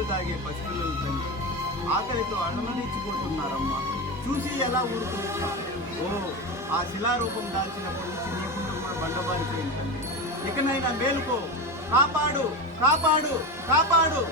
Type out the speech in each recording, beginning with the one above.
పాలు తాగే పసిపిల్లలు తల్లి ఆకలితో అడమనిచ్చిపోతున్నారమ్మా. చూసి ఎలా ఊరుకుంటున్నా? ఓ ఆ శిలారూపం దాల్చినప్పటి నుంచి నీ గుండె కూడా బండబారిపోయింది తల్లి. ఇకనైనా మేలుకో, కాపాడు కాపాడు కాపాడు.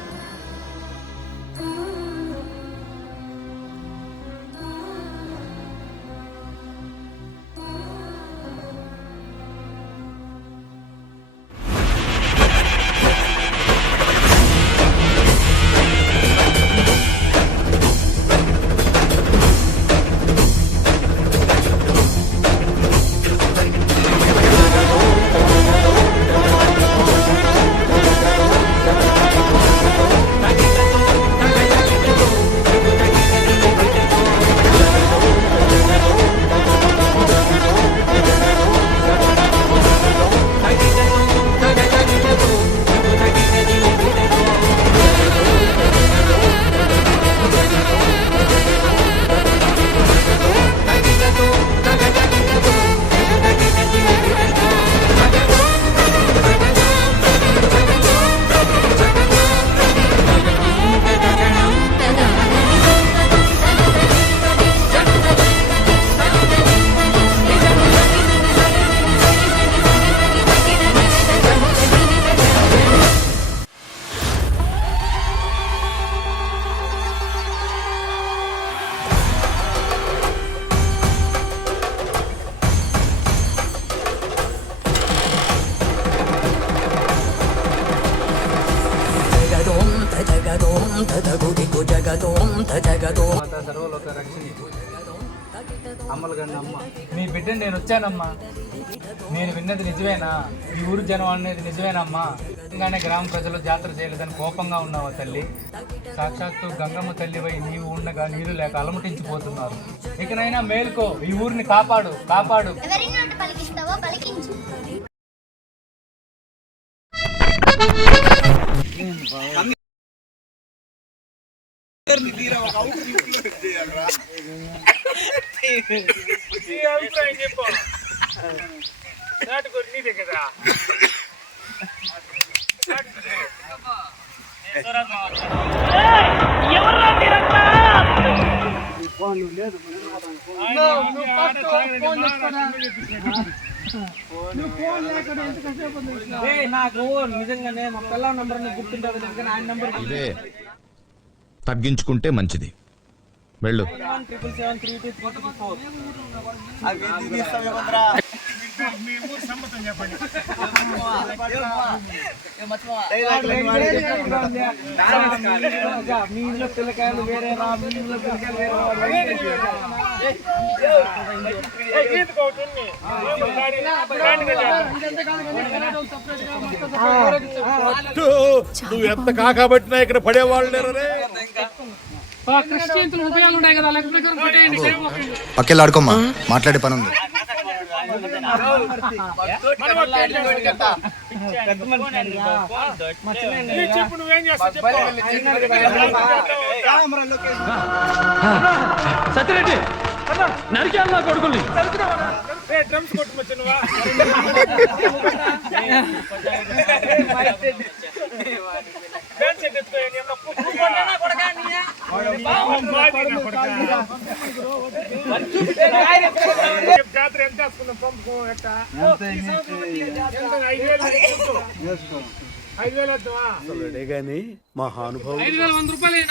సర్వలోక రక్షణి అమ్మలగండి అమ్మ, నీ బిడ్డని నేను వచ్చానమ్మా. నేను విన్నది నిజమేనా? ఈ ఊరు జనం అనేది నిజమేనమ్మా? నిజంగానే గ్రామ ప్రజలు జాతర చేయలేదని కోపంగా ఉన్నావా తల్లి? సాక్షాత్తు గంగమ్మ తల్లివై నీవు ఉండగా నీరు లేక అలమటించిపోతున్నారు. ఇకనైనా మేలుకో, ఈ ఊరిని కాపాడు కాపాడు. నాకు నిజంగానే మా పిల్ల నంబర్ గుర్తుంటుంది. ఆయన నంబర్ తగ్గించుకుంటే మంచిది. వెళ్ళు. మీ ఇంట్లో పిల్లకాయలు వేరే రా, మీ ఇంట్లో పిల్లకాయలు వేరే నువ్వు ఎంత కాకబట్టినా ఇక్కడ పడేవాళ్ళు లేరే. పక్కెళ్ళాడుకోమ్మా, మాట్లాడే పని ఉంది. సత్యరెడ్డి నరికేళ్ళ కొడుకుల్ని డ్రమ్స్ కొట్టుకొచ్చావా? జాతర ఎంత వేసుకున్నాం? పంపు ఎట్ట 5,000 వేద్దామా? గాని మహానుభావుడు 5,100 రూపాయలు.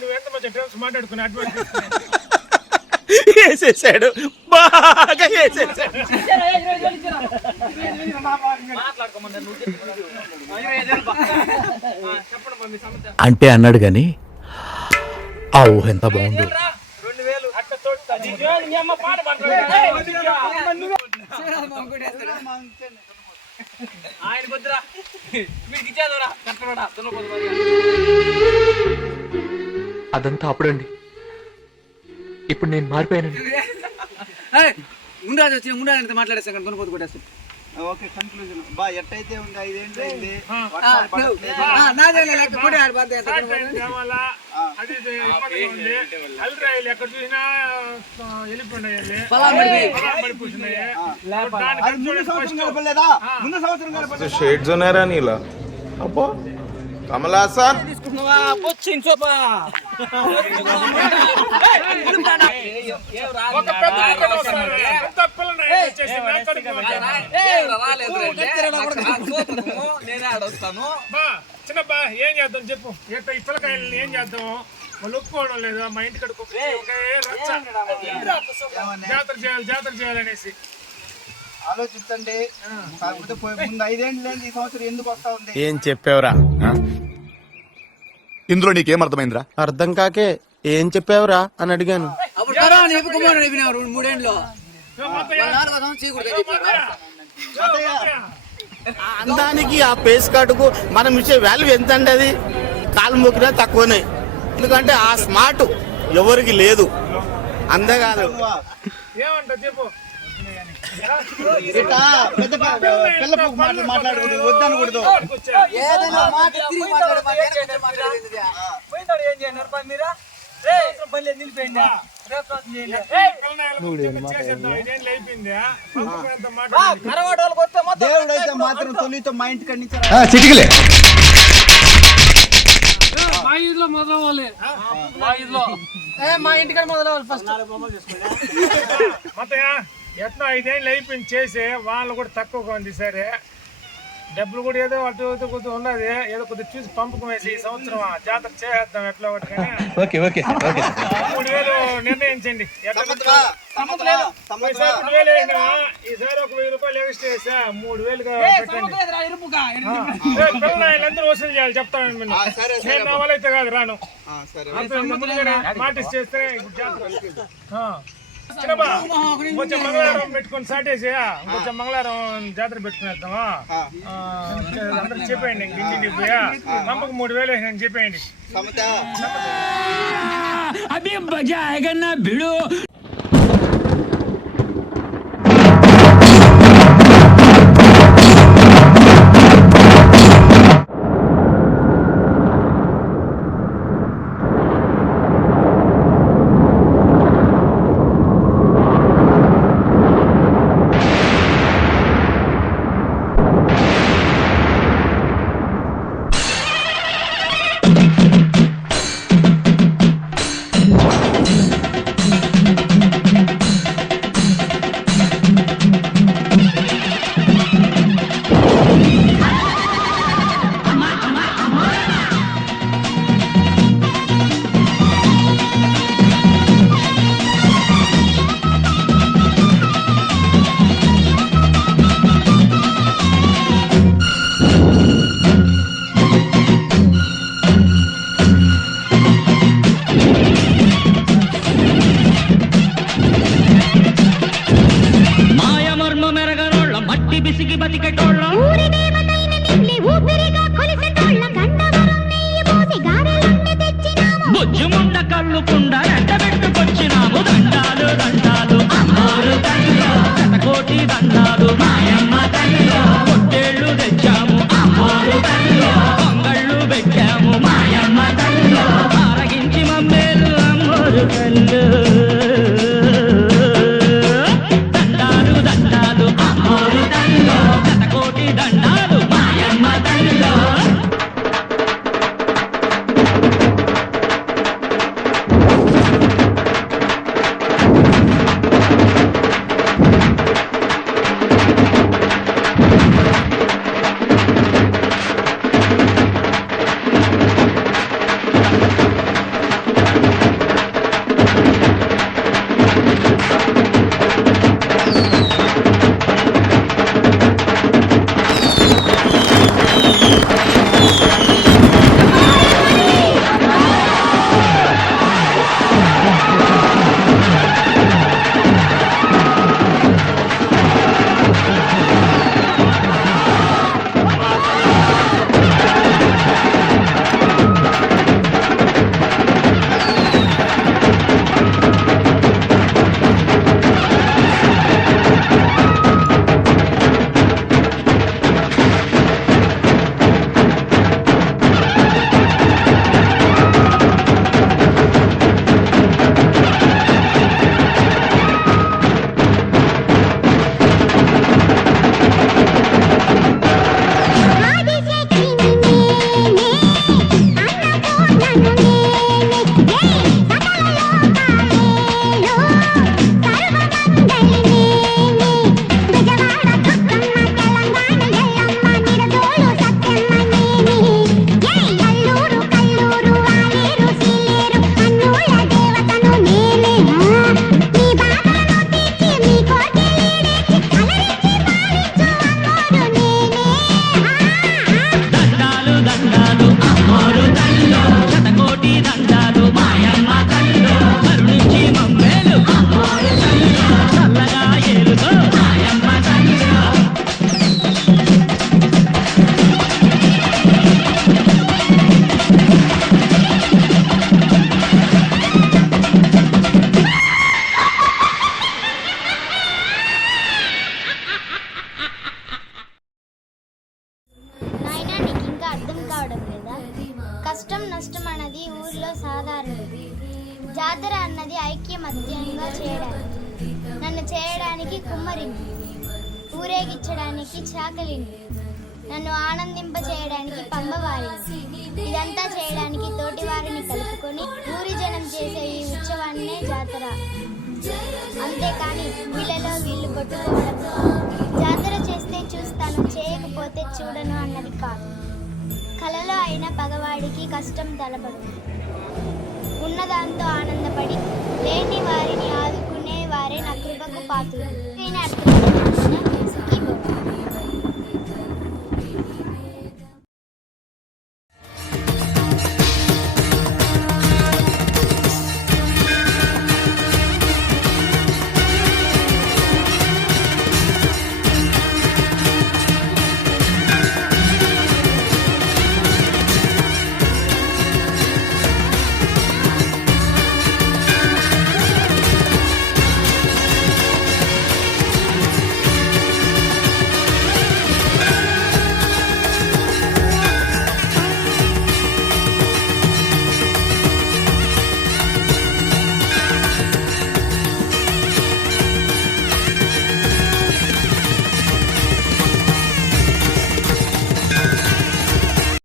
నువ్వెంత మంచి డ్రమ్స్ మాట్లాడుకుని అడ్వాన్స్ వేసేసాడు, బాగా వేసేసాడు. అంటే అన్నాడు గాని ఆ ఊహ ఎంత బాగుంది. 2,000 అట్ట తోడుతుంది. ఆయన కొద్దిరా మీకు ఇచ్చేదరా కట్టడా. అదంతా అప్పుడండి, ఇప్పుడు నేను మారిపోయానండి. ముందు వచ్చి ముందు మాట్లాడేస్తాను కొనుక్కోదు కొట్టేస్తాను. ఓకే కన్క్లూజన్ బా ఎట్టయితే ఉంది 5 ఏండ్లు అయింది ముందు సంవత్సరం కలపలేదా షేడ్స్ ఉన్నారా నీలా అబ్బో కమలా సార్ చిన్నబ్బా ఏం చేద్దాం చెప్పు ఎట్లా ఈ పిల్లకాయలని ఏం చేద్దాం వాళ్ళు ఒప్పుకోవడం లేదు మా ఇంటి కడుకు జాతర చేయాలనేసి ఆలోచించండి. కాకపోతే ముందు 5 ఏండ్లు లేని ఈ సంవత్సరం ఎందుకు వస్తా ఉంది? ఏం చెప్పావురా? ఇందులో నీకేం అర్థమైందిరా? అర్థం కాకే ఏం చెప్పావురా అని అడిగాను. అందానికి ఆ పేస్ కార్డుకు మనం ఇచ్చే వాల్యూ ఎంత అండి? అది కాలు మొక్కినా తక్కువనే, ఎందుకంటే ఆ స్మార్ట్ ఎవరికి లేదు. అంతేకాదు ఏమంటా చెప్పు. పిల్ల మాట్లాడకూడదు, వద్దనకూడదు. దేవుడు అయితే మాత్రం తొలితో మా ఇంటికి అందించారు. చిటికలే మా ఇంటికాడ మొదలవ్వాలి ఫస్ట్. మొత్తం ఎట్లా 5 ఏళ్ళు అయిపోయింది చేసి వాళ్ళు కూడా తక్కువగా ఉంది. సరే డబ్బులు కూడా ఏదో అటు ఇటు కొద్దిగా ఉన్నది, ఏదో కొద్దిగా చూసి పంపకం వేసి ఈ సంవత్సరం జాతర చేద్దాం ఎట్లా ఒకటి. కానీ 3,000 నిర్ణయించండి. ఈసారి ఒక 1,000 రూపాయలు ఎక్స్ట్రా వేసా 3,000 పెట్టండి. పిల్లలందరూ వసూలు చేయాలి చెప్తాను. నేను నా వల్ల అయితే కాదు రాను. మాటిస్ చేస్తే ఇప్పుడు జాతర కొంచెం మంగళవారం పెట్టుకుని సాటేసి కొంచెం మంగళవారం జాతర పెట్టుకునేద్దామా? అందరూ చెప్పేయండి. ఇంటింటికి పోయా పంపకు 3,000 వేసి చెప్పేయండి. జాతర అన్నది ఐక్యమత్యంగా చేయడానికి, నన్ను చేయడానికి కుమ్మరిని, ఊరేగించడానికి చాకలిని, నన్ను ఆనందింప చేయడానికి పంబవారిని, ఇదంతా చేయడానికి తోటివారిని కలుపుకొని ఊరి జనం చేసే ఈ ఉత్సవాన్నే జాతర. అంతేకాని వీళ్ళలో వీళ్ళు కొట్టుకోవడం, జాతర చేస్తే చూస్తాను చేయకపోతే చూడను అన్నది కాదు. కలలో అయిన పగవాడికి కష్టం తలపడు, ఉన్నదాంతో ఆనందపడి లేని వారిని ఆదుకునే వారే నా కృపకు పాత్రులు.